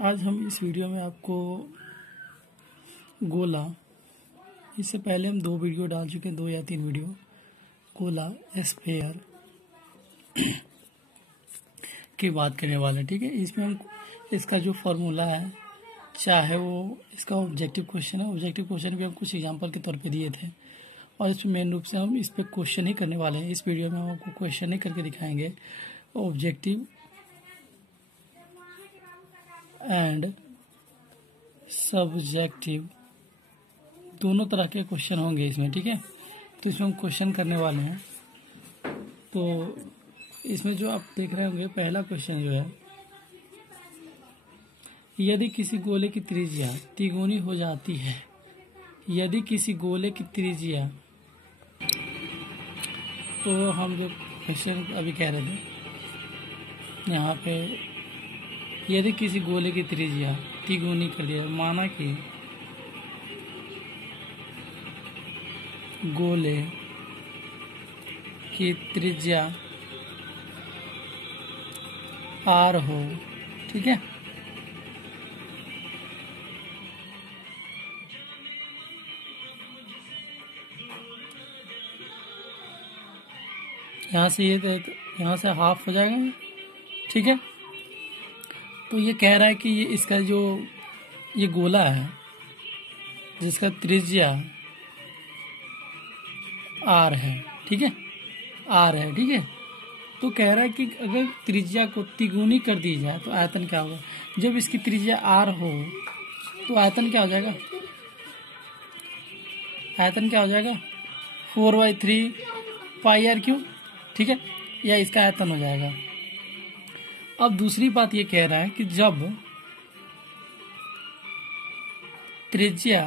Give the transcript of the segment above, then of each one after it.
आज हम इस वीडियो में आपको गोला, इससे पहले हम 2 वीडियो डाल चुके हैं, 2 या 3 वीडियो गोला स्फेयर की बात करने वाले हैं। ठीक है, इसमें हम इसका जो फॉर्मूला है, चाहे वो इसका ऑब्जेक्टिव क्वेश्चन है, ऑब्जेक्टिव क्वेश्चन भी हम कुछ एग्जांपल के तौर पे दिए थे और इसमें मेन रूप से हम इस पे क्वेश्चन ही करने वाले हैं। इस वीडियो में हम आपको क्वेश्चन ही करके दिखाएंगे। ऑब्जेक्टिव एंड सब्जेक्टिव दोनों तरह के क्वेश्चन होंगे इसमें। ठीक है, तो इसमें हम क्वेश्चन करने वाले हैं। तो इसमें जो आप देख रहे होंगे, पहला क्वेश्चन जो है, यदि किसी गोले की त्रिज्या तिगुनी हो जाती है, यदि किसी गोले की त्रिज्या, तो हम जो क्वेश्चन अभी कह रहे थे यहाँ पे, यदि किसी गोले की त्रिज्या तिगुनी कर दिया, माना कि गोले की त्रिज्या r हो, ठीक है, यहाँ से यहाँ से हाफ हो जाएगा। ठीक है, तो ये कह रहा है कि ये इसका जो ये गोला है जिसका त्रिज्या r है, ठीक है, r है, ठीक है, तो कह रहा है कि अगर त्रिज्या को तिगुनी कर दी जाए तो आयतन क्या होगा। जब इसकी त्रिज्या r हो तो आयतन क्या हो जाएगा, आयतन क्या हो जाएगा 4/3 पाई r क्यूब, ठीक है, या इसका आयतन हो जाएगा। अब दूसरी बात ये कह रहा है कि जब त्रिज्या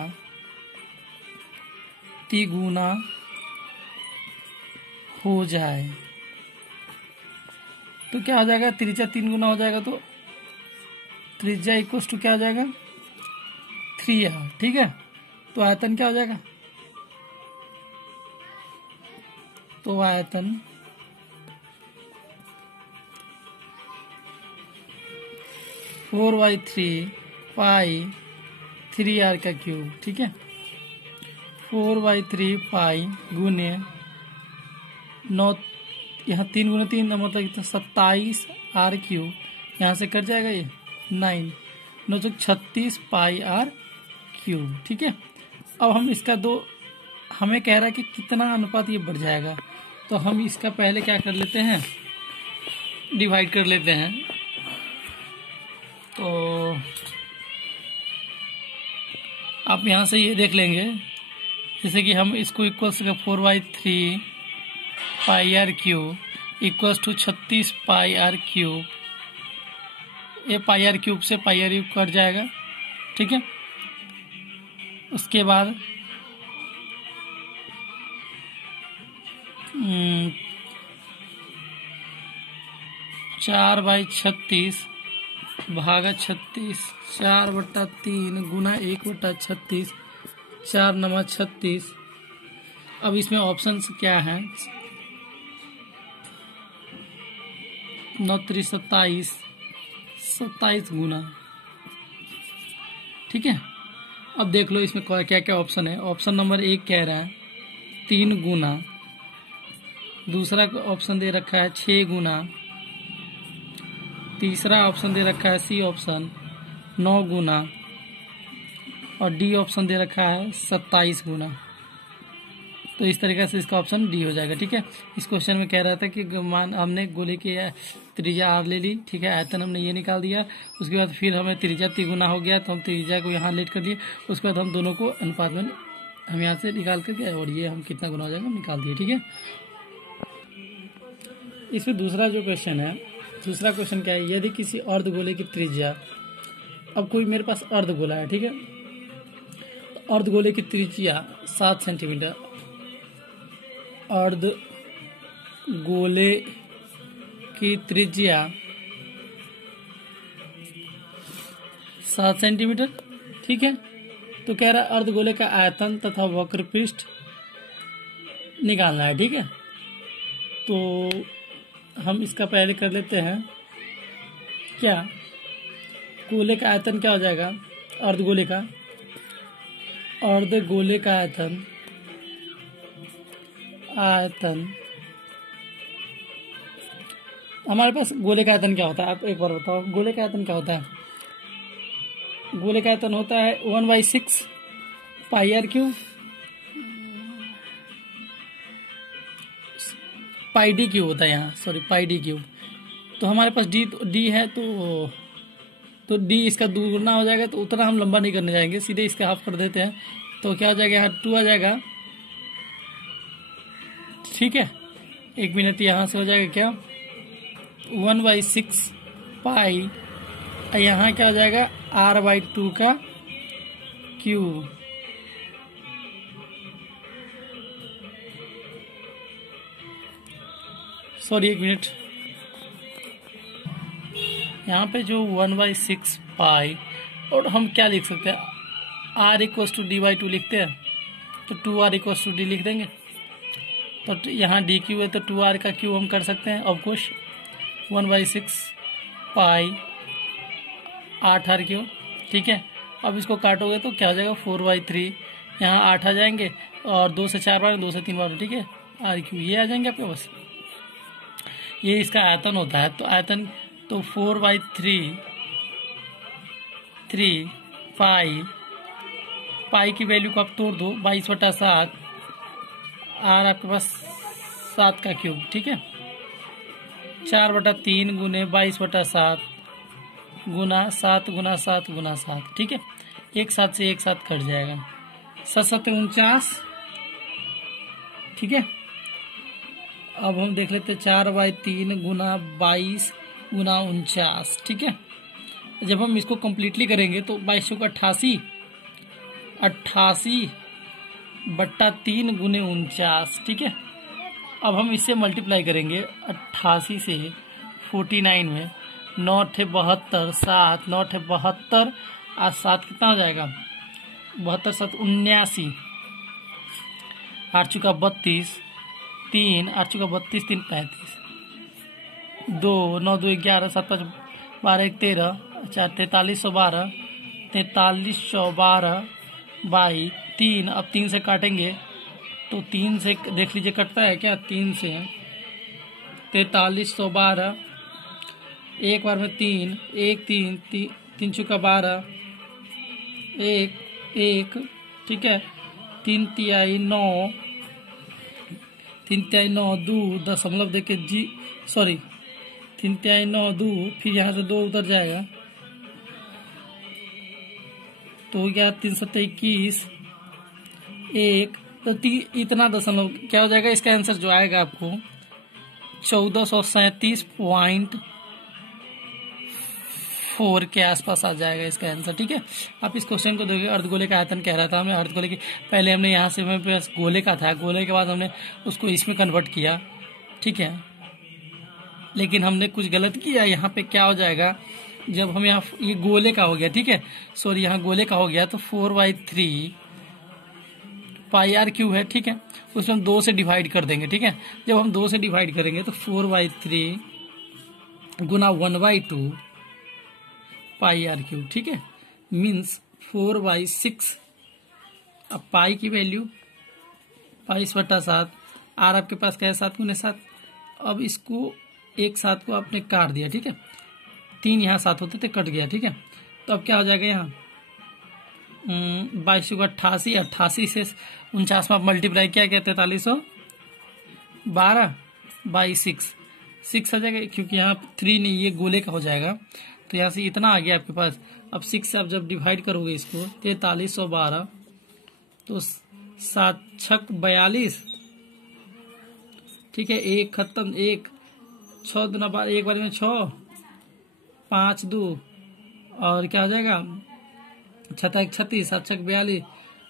तिगुना हो जाए तो क्या हो जाएगा, त्रिज्या 3 गुना हो जाएगा, तो त्रिज्या इक्वल्स टू क्या हो जाएगा 3r, ठीक है, तो आयतन क्या हो जाएगा, तो आयतन 4/3 पाई 3r का क्यूब, ठीक है, 4/3 पाई गुने 9, यहाँ 3 गुना 3 मतलब कितना 27r क्यूब, यहाँ से कट जाएगा ये 9 9 36 पाई r क्यूब। ठीक है, अब हम इसका हमें कह रहा है कि कितना अनुपात ये बढ़ जाएगा, तो हम इसका पहले क्या कर लेते हैं, डिवाइड कर लेते हैं। तो आप यहाँ से ये देख लेंगे, जैसे कि हम इसको इक्वल्स का 4/3 pi r cube equals to 36 pi r cube, ये पाई r क्यूब से पाई r क्यूब कट जाएगा, ठीक है। उसके बाद 4/36 भागा 36, 4/3 गुना 1/36, 4 × 36। अब इसमें ऑप्शन क्या है, 9 × 3 = 27 गुना, ठीक है। अब देख लो इसमें क्या क्या ऑप्शन है। ऑप्शन नंबर 1 कह रहा है 3 गुना, दूसरा ऑप्शन दे रखा है 6 गुना, तीसरा ऑप्शन दे रखा है सी ऑप्शन 9 गुना, और डी ऑप्शन दे रखा है 27 गुना। तो इस तरीके से इसका ऑप्शन डी हो जाएगा, ठीक है। इस क्वेश्चन में कह रहा था कि हमने गोले की त्रिज्या r ले ली, ठीक है, आयतन हमने ये निकाल दिया, उसके बाद फिर हमें त्रिज्या तिगुना हो गया तो हम त्रिज्या को यहाँ लेट कर दिए, उसके बाद हम दोनों को अनुपात में हम यहाँ से निकाल करके, और ये हम कितना गुना हो जाएगा निकाल दिए, ठीक है। इसमें दूसरा जो क्वेश्चन है, दूसरा क्वेश्चन क्या है, यदि किसी अर्धगोले की त्रिज्या, अब कोई मेरे पास अर्धगोला है, ठीक है, तो अर्धगोले की त्रिज्या 7 सेंटीमीटर, अर्धगोले की त्रिज्या 7 सेंटीमीटर, ठीक है। तो कह रहा है अर्धगोले का आयतन तथा वक्रपृष्ठ निकालना है, ठीक है। तो हम इसका पहले कर लेते हैं क्या, गोले का आयतन क्या हो जाएगा, अर्धगोले का आयतन हमारे पास गोले का आयतन क्या होता है, आप एक बार बताओ गोले का आयतन क्या होता है। गोले का आयतन होता है 1/6 pi r cube, pi d cube होता है यहाँ, सॉरी पाई डी क्यूब। तो हमारे पास डी है तो डी इसका दुगुना हो जाएगा, तो उतना हम लंबा नहीं करने जाएंगे, सीधे इसका हाफ कर देते हैं। तो क्या हो जाएगा यहाँ 2 आ जाएगा, ठीक है। 1 मिनट यहाँ से हो जाएगा क्या 1/6 पाई, यहाँ क्या हो जाएगा r/2 का क्यूब। सॉरी 1 मिनट, यहाँ पे जो 1/6 पाई, और हम क्या लिख सकते हैं, r = d/2 लिखते हैं, तो 2r = d लिख देंगे। तो यहाँ डी क्यू है तो 2r का क्यूब हम कर सकते हैं ऑफकोर्स, 1/6 पाई 8r क्यूब, ठीक है। अब इसको काटोगे तो क्या हो जाएगा 4/3, यहाँ 8 आ जाएंगे और 2 से 4 बार, 2 से 3 बार, ठीक है, r क्यूब ये आ जाएंगे आपके पास। ये इसका आयतन होता है। तो आयतन तो 4/3 पाई की वैल्यू को आप तोड़ दो, 22/7, आर आपके पास 7 का क्यूब, ठीक है। 4/3 गुने 22/7 गुना 7 गुना 7 गुना 7, ठीक है। एक साथ से एक साथ कट जाएगा, 7 49, ठीक है। अब हम देख लेते 4/3 गुना 22 गुना 49, ठीक है। जब हम इसको कंप्लीटली करेंगे तो 22 को 88/3 गुने 49, ठीक है। अब हम इससे मल्टीप्लाई करेंगे 88 से 49 में, 9 × 72, 7 9 × 72 और 7 कितना हो जाएगा 72 7 79, 8 चुका 32, 3 8 चुका 32, 3 35, 2 9 2 11, 7 5 12 1 13, 4 4312, 4312 बाई 3। अब 3 से काटेंगे तो 3 से देख लीजिए कटता है क्या, 3 से 4312, एक बार में 3 1 3 3 चुका 12, 1 1, ठीक है। 3 तिहाई 9, 3 तिहाई 9, 2 दशमलव देके 3 तिहाई 9 2, फिर यहाँ से 2 उतर जाएगा तो क्या 3 7 21, 1 तो इतना दशमलव क्या हो जाएगा, इसका आंसर जो आएगा आपको 1437.4 के आसपास आ जाएगा इसका आंसर, ठीक है। आप इस क्वेश्चन को देखिए, अर्धगोले का आयतन कह रहा था हमें, अर्धगोले की पहले हमने यहाँ से हमें पास गोले का था, गोले के बाद हमने उसको इसमें कन्वर्ट किया, ठीक है। लेकिन हमने कुछ गलत किया, यहाँ पे क्या हो जाएगा जब हम यहाँ ये गोले का हो गया, ठीक है, सॉरी यहाँ गोले का हो गया तो 4/3 पाई आर क्यूब है, ठीक है। उसमें हम 2 से डिवाइड कर देंगे, ठीक है। जब हम 2 से डिवाइड करेंगे तो 4/3 गुना 1/2 पाई आर क्यूब, ठीक है, मीन्स 4/6। अब पाई की वैल्यू 22/7, आर आपके पास क्या है 7 गुने 7। अब इसको एक 7 को आपने काट दिया, ठीक है, 3 यहाँ 7 होते थे कट गया, ठीक है। तो अब क्या हो जाएगा यहाँ 22 को 88, 88 से 49 में आप मल्टीप्लाई किया क्या 4312/6 आ जाएगा, क्योंकि यहाँ 3 नहीं ये गोले का हो जाएगा तो यहाँ से इतना आ गया आपके पास। अब 6 से आप जब डिवाइड करोगे इसको 4312 तो 7 6 42, ठीक है, 1 खत्म, 1 6 दुना 12, एक बार में 6 5 2 और क्या हो जाएगा 6 1 36, 7 6 42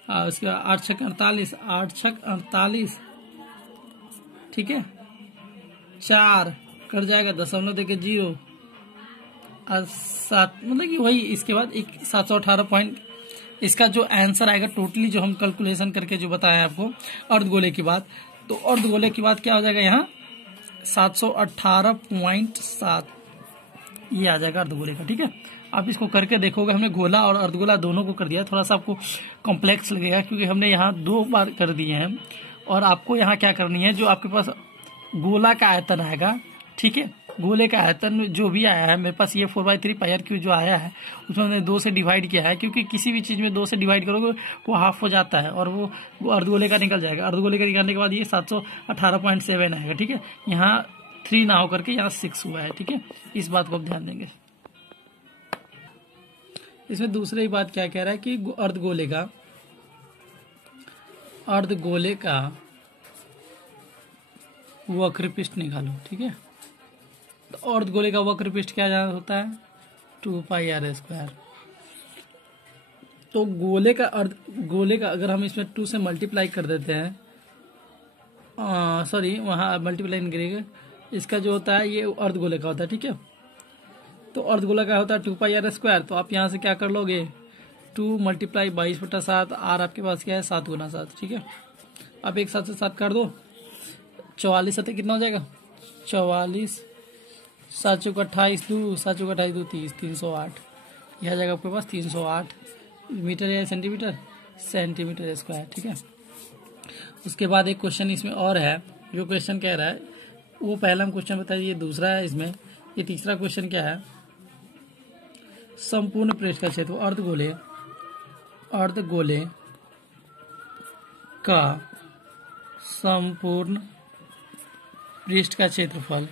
और उसके बाद 8 6 48, 8 6 48, ठीक है। 4 कट जाएगा, दशमलव देके 0 और 7 मतलब कि वही, इसके बाद 718 पॉइंट इसका जो आंसर आएगा टोटली जो हम कैलकुलेशन करके जो बताया आपको अर्धगोले की बात। तो अर्धगोले की बात क्या हो जाएगा यहाँ 718.7 ये आ जाएगा अर्धगोले का, ठीक है। आप इसको करके देखोगे, हमने गोला और अर्धगोला दोनों को कर दिया। थोड़ा सा आपको कॉम्प्लेक्स लगेगा क्योंकि हमने यहाँ 2 बार कर दिए हैं। और आपको यहाँ क्या करनी है, जो आपके पास गोला का आयतन आएगा, ठीक है, गोले का आयतन जो भी आया है मेरे पास, ये 4/3 पाई आर क्यूब जो आया है उसमें मैंने 2 से डिवाइड किया है, क्योंकि किसी भी चीज़ में 2 से डिवाइड करोगे वो हाफ हो जाता है और वो अर्धगोले का निकल जाएगा। अर्धगोले का निकालने के बाद ये 718.7 आएगा, ठीक है। यहाँ 3 ना होकर के यहाँ 6 हुआ है, ठीक है। इस बात को आप ध्यान देंगे। इसमें दूसरी बात क्या कह रहा है कि अर्धगोले का वक्र पृष्ठ निकालो, ठीक है। तो अर्धगोले का वक्र पृष्ठ क्या होता है, 2πr²। तो गोले का अगर हम इसमें 2 से मल्टीप्लाई कर देते हैं, सॉरी वहाँ मल्टीप्लाई नहीं करेंगे, इसका जो होता है ये अर्धगोले का होता है, ठीक है। तो अर्धगोला का होता है 2πr²। तो आप यहाँ से क्या कर लोगे, 2 × 22/7, आर आपके पास क्या है 7 × 7, ठीक है। आप एक साथ से 7 कर दो, 44 सतह कितना हो जाएगा, 44, 7 × 28, 2 7 × 28, 2 30, 308। यह आ जाएगा आपके पास 308 मीटर या सेंटीमीटर, सेंटीमीटर², ठीक है। उसके बाद एक क्वेश्चन इसमें और है, जो क्वेश्चन कह रहा है वो पहला क्वेश्चन बताइए, ये दूसरा है इसमें। ये तीसरा क्वेश्चन क्या है, संपूर्ण पृष्ठ का क्षेत्र अर्धगोले का संपूर्ण पृष्ठ का क्षेत्रफल,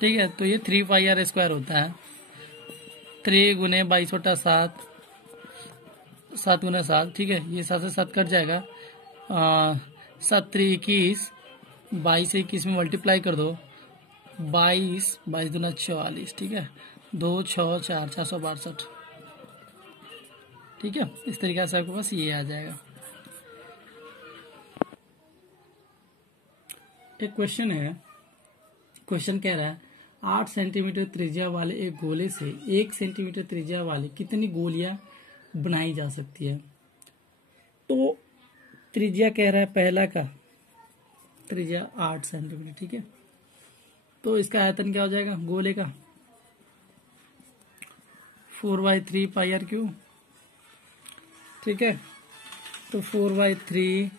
ठीक है। तो ये 3πr² होता है, 3 × 22/7, 7 × 7, ठीक है। ये 7 से 7 कट जाएगा, 7 × 21, 22 से 21 में मल्टीप्लाई कर दो, 22 दूना 44, ठीक है। 2 6 4 462, ठीक है। इस तरीके से आपके पास ये आ जाएगा। एक क्वेश्चन है, क्वेश्चन कह रहा है 8 सेंटीमीटर त्रिज्या वाले एक गोले से 1 सेंटीमीटर त्रिज्या वाली कितनी गोलियां बनाई जा सकती है। तो त्रिज्या कह रहा है पहला का त्रिज्या 8 सेंटीमीटर, ठीक है। तो इसका आयतन क्या हो जाएगा गोले का, 4/3 πr², ठीक है। तो 4/3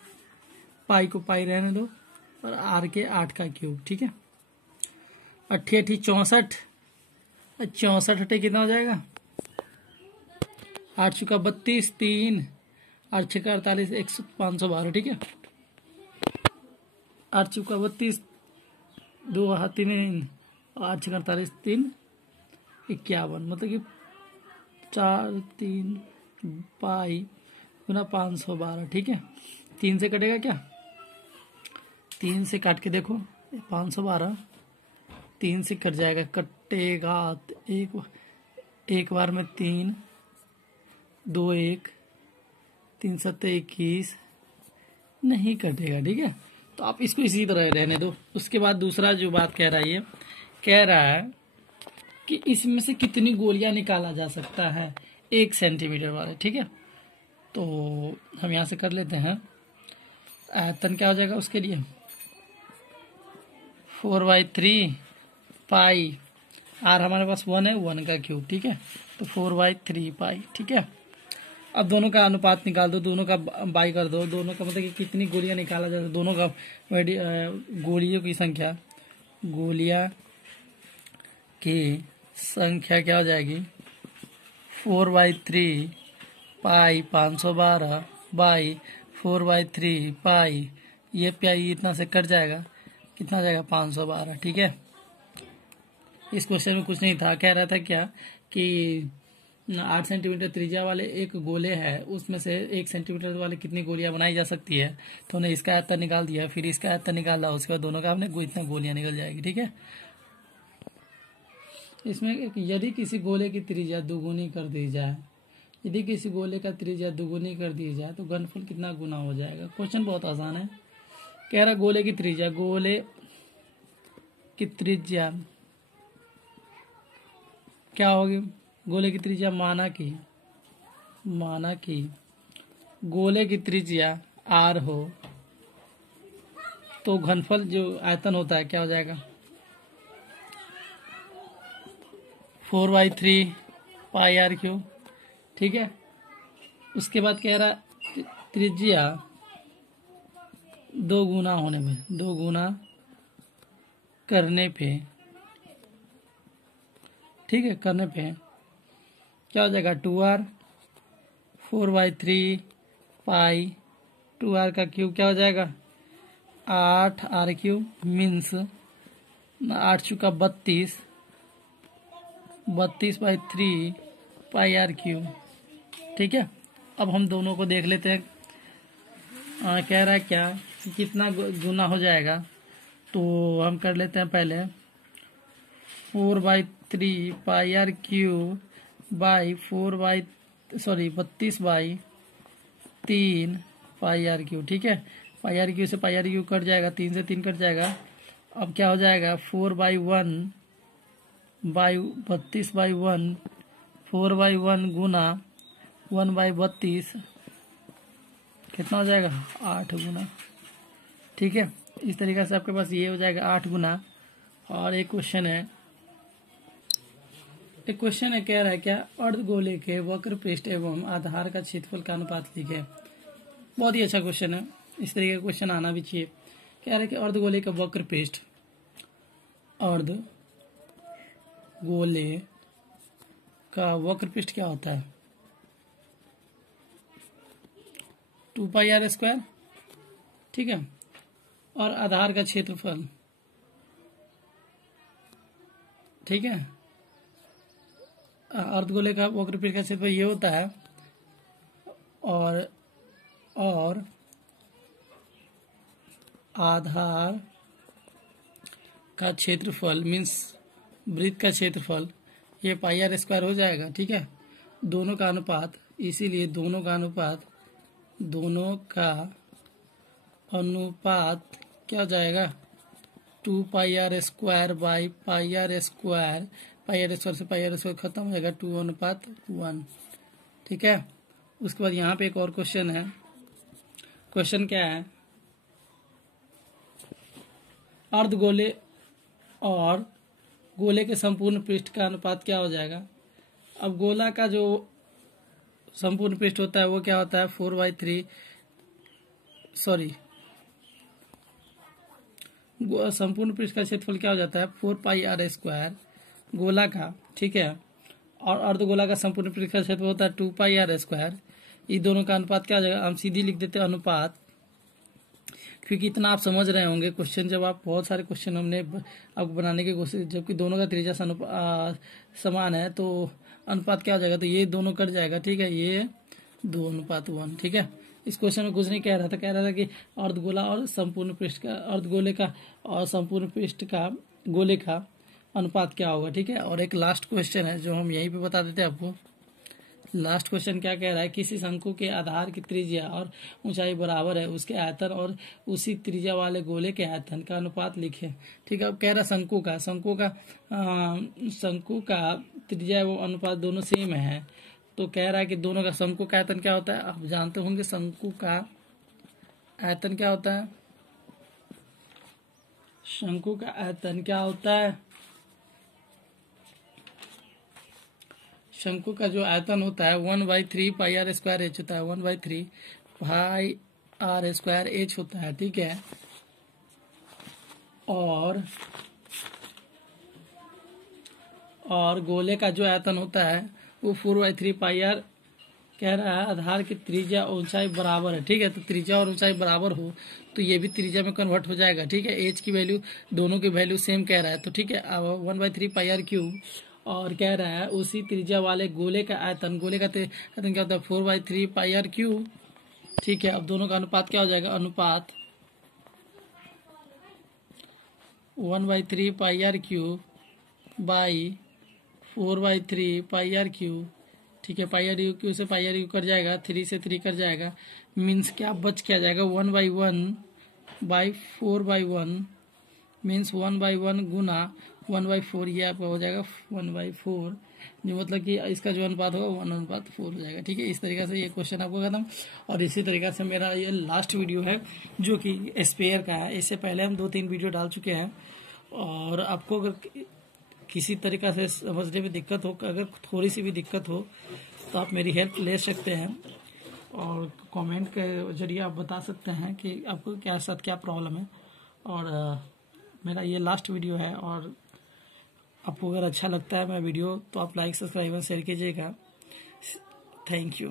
पाई को पाई रहने दो और आर के 8 का क्यूब, ठीक है। 8 8 64, 64 अट्ठे कितना हो जाएगा, 8 × 32, 3, 8 × 48, 512, ठीक है। 8 × 32, 2 हाथ 3, 8 × 48, 3, 51, मतलब कि 4 3 पाई गुना 512, ठीक है। 3 से कटेगा क्या, 3 से काट के देखो, 512 3 से कट जाएगा, कटेगा एक बार में 3 2 1 3 7 21, नहीं कटेगा, ठीक है। तो आप इसको इसी तरह रहने दो। उसके बाद दूसरा जो बात कह रहा है, ये कह रहा है कि इसमें से कितनी गोलियां निकाला जा सकता है 1 सेंटीमीटर वाले, ठीक है। तो हम यहां से कर लेते हैं, आयतन क्या हो जाएगा उसके लिए, 4/3 पाई, आर हमारे पास 1 है, 1 का क्यूब, ठीक है। तो 4/3 पाई, ठीक है। अब दोनों का अनुपात निकाल दो, दोनों का बाई कर दो, दोनों का मतलब कि कितनी गोलियां निकाला जाए, दोनों का गोलियों की संख्या, गोलियां की संख्या क्या हो जाएगी, 4/3 पाई 512 बाई 4/3 पाई, ये पाई इतना से कट जाएगा, कितना जाएगा 512, ठीक है। इस क्वेश्चन में कुछ नहीं था, कह रहा था क्या कि 8 सेंटीमीटर त्रिज्या वाले एक गोले है, उसमें से 1 सेंटीमीटर वाले कितनी गोलियां बनाई जा सकती है। तो हमने इसका आयतन निकाल दिया, फिर इसका आयतन निकाला, उसके बाद दोनों का हमने इतना गोलियां निकल जाएगी, ठीक है। इसमें यदि किसी गोले की त्रिज्या दुगुनी कर दी जाए, यदि किसी गोले का त्रिज्या दुगुनी कर दी जाए तो घनफल कितना गुना हो जाएगा। क्वेश्चन बहुत आसान है, कह रहा गोले की त्रिज्या, गोले की त्रिज्या क्या होगी, गोले की त्रिज्या माना कि गोले की त्रिज्या r हो तो घनफल जो आयतन होता है क्या हो जाएगा, 4/3 पाई आर क्यूब, ठीक है। उसके बाद कह रहा त्रिज्या 2 गुना होने में, 2 गुना करने पे, ठीक है, करने पे क्या हो जाएगा 2r 4/3 पाई 2r का क्यूब क्या हो जाएगा 8r क्यूब, मीन्स 8 चुका 32, 32/3 पाई आर क्यूब, ठीक है। अब हम दोनों को देख लेते हैं। कह रहा है क्या कि कितना गुना हो जाएगा, तो हम कर लेते हैं पहले 4/3 pi r cube by 32/3 pi r cube, ठीक है। पाई आर क्यूब से पाई आर क्यूब कट जाएगा, 3 से 3 कट जाएगा। अब क्या हो जाएगा 4/1 बाई 32/1, 4/1 गुना 1/32 कितना हो जाएगा 8 गुना, ठीक है। इस तरीके से आपके पास ये हो जाएगा 8 गुना। और एक क्वेश्चन है, कह रहा है क्या अर्धगोले के वक्र पृष्ठ एवं आधार का क्षेत्रफल का अनुपात लिखे। बहुत ही अच्छा क्वेश्चन है, इस तरीके का क्वेश्चन आना भी चाहिए। कह रहा है कि अर्धगोले का वक्र पृष्ठ, अर्धगोले का वक्र पृष्ठ क्या होता है 2 पाई आर स्क्वायर, ठीक है। और आधार का क्षेत्रफल, ठीक है। अर्धगोले का वक्र पृष्ठ का क्षेत्रफल ये होता है, और आधार का क्षेत्रफल मीन्स वृत्त का क्षेत्रफल ये पाई आर स्क्वायर हो जाएगा, ठीक है। दोनों का अनुपात, इसीलिए दोनों का अनुपात क्या हो जाएगा 2 pi r square by pi r square, pi r square से पाई आर स्क्वायर खत्म हो जाएगा 2:1, ठीक है। उसके बाद यहाँ पे एक और क्वेश्चन है। क्वेश्चन क्या है, अर्धगोले और गोले के संपूर्ण पृष्ठ का अनुपात क्या हो जाएगा। अब गोला का जो संपूर्ण पृष्ठ होता है वो क्या होता है 4/3, संपूर्ण पृष्ठ का क्षेत्रफल क्या हो जाता है 4 पाई आर स्क्वायर गोला का, ठीक है। और अर्धगोला का संपूर्ण पृष्ठ का क्षेत्रफल होता है 2 पाई आर स्क्वायर। ये दोनों का अनुपात क्या हो जाएगा, हम सीधी लिख देते हैं अनुपात, क्योंकि इतना आप समझ रहे होंगे क्वेश्चन, जब आप बहुत सारे क्वेश्चन हमने आपको बनाने की कोशिश, जबकि दोनों का त्रिज्या समान है तो अनुपात क्या हो जाएगा, तो ये दोनों कट जाएगा, ठीक है। ये 2:1, ठीक है। इस क्वेश्चन में कुछ नहीं कह रहा था कि अर्धगोला और संपूर्ण पृष्ठ का, अर्धगोले का और संपूर्ण पृष्ठ का गोले का अनुपात क्या होगा, ठीक है। और एक लास्ट क्वेश्चन है जो हम यहीं पे बता देते हैं आपको। लास्ट क्वेश्चन क्या कह रहा है, किसी शंकु के आधार की त्रिज्या और ऊंचाई बराबर है, उसके आयतन और उसी त्रिज्या वाले गोले के आयतन का अनुपात लिखे, ठीक है। अब कह रहा शंकु का त्रिज्या एवं अनुपात दोनों सेम है, तो कह रहा है कि दोनों का शंकु का आयतन क्या होता है। आप जानते होंगे शंकु का आयतन क्या होता है, शंकु का आयतन क्या होता है, शंकु का जो आयतन होता है 1/3 पाई आर स्क्वायर एच होता है, 1/3 पाई आर स्क्वायर एच होता है, ठीक है। और गोले का जो आयतन होता है वो 4/3 पाई आर, कह रहा है आधार की त्रिज्या और ऊंचाई बराबर है, ठीक है। तो त्रिज्या और ऊंचाई बराबर हो तो ये भी त्रिज्या में कन्वर्ट हो जाएगा, ठीक है। एच की वैल्यू, दोनों की वैल्यू सेम कह रहा है, तो ठीक है। 1/3 पाई आर क्यूब, और कह रहा है उसी त्रिज्या वाले गोले का आयतन, गोले का आयतन क्या होता है 4/3 पाई आर क्यूब, ठीक है। अब दोनों का अनुपात क्या हो जाएगा, अनुपात 1/3 pi r cube by 4/3 pi r cube, ठीक है। पाई आर क्यूब से पाई आर क्यूब कट जाएगा, 3 से 3 कट जाएगा, मीन्स क्या बच क्या जाएगा 1/1 बाई 4/1, मीन्स 1/1 गुना 1/4, ये आपका हो जाएगा 1/4, जो मतलब कि इसका जो अनुपात होगा 1:4 हो जाएगा, ठीक है। इस तरीके से ये क्वेश्चन आपको खत्म। और इसी तरीके से मेरा ये लास्ट वीडियो है जो कि स्पेयर का है। इससे पहले हम 2-3 वीडियो डाल चुके हैं, और आपको अगर किसी तरीका से समझने में दिक्कत हो, अगर थोड़ी सी भी दिक्कत हो तो आप मेरी हेल्प ले सकते हैं और कमेंट के जरिए आप बता सकते हैं कि आपको क्या साथ क्या प्रॉब्लम है। और मेरा ये लास्ट वीडियो है, और आपको अगर अच्छा लगता है मेरा वीडियो तो आप लाइक, सब्सक्राइब और शेयर कीजिएगा। Thank you.